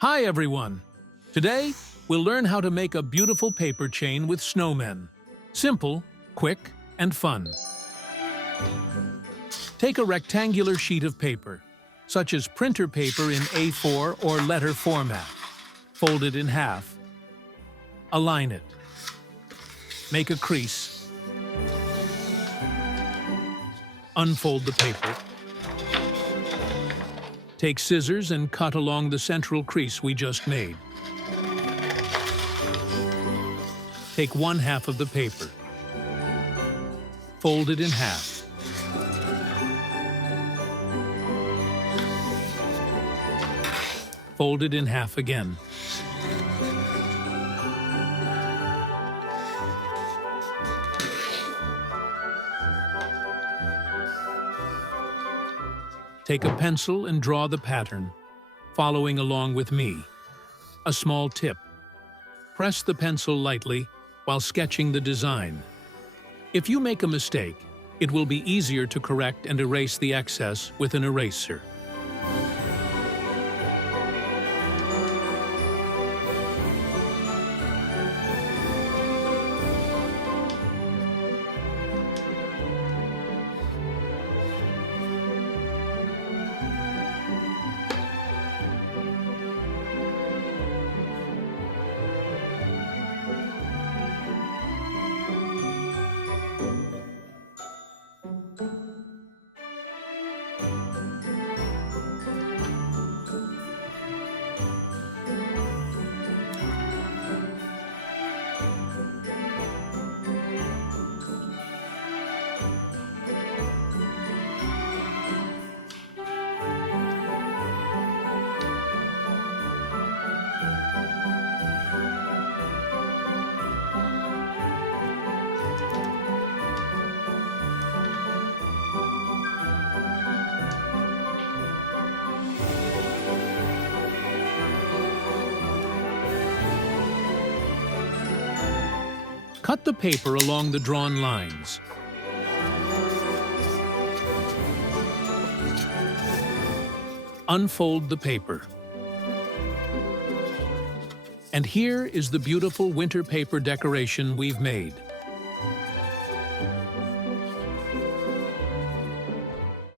Hi everyone! Today, we'll learn how to make a beautiful paper chain with snowmen. Simple, quick, and fun. Take a rectangular sheet of paper, such as printer paper in A4 or letter format. Fold it in half. Align it. Make a crease. Unfold the paper. Take scissors and cut along the central crease we just made. Take one half of the paper. Fold it in half. Fold it in half again. Take a pencil and draw the pattern, following along with me. A small tip. Press the pencil lightly while sketching the design. If you make a mistake, it will be easier to correct and erase the excess with an eraser. Cut the paper along the drawn lines. Unfold the paper. And here is the beautiful winter paper decoration we've made.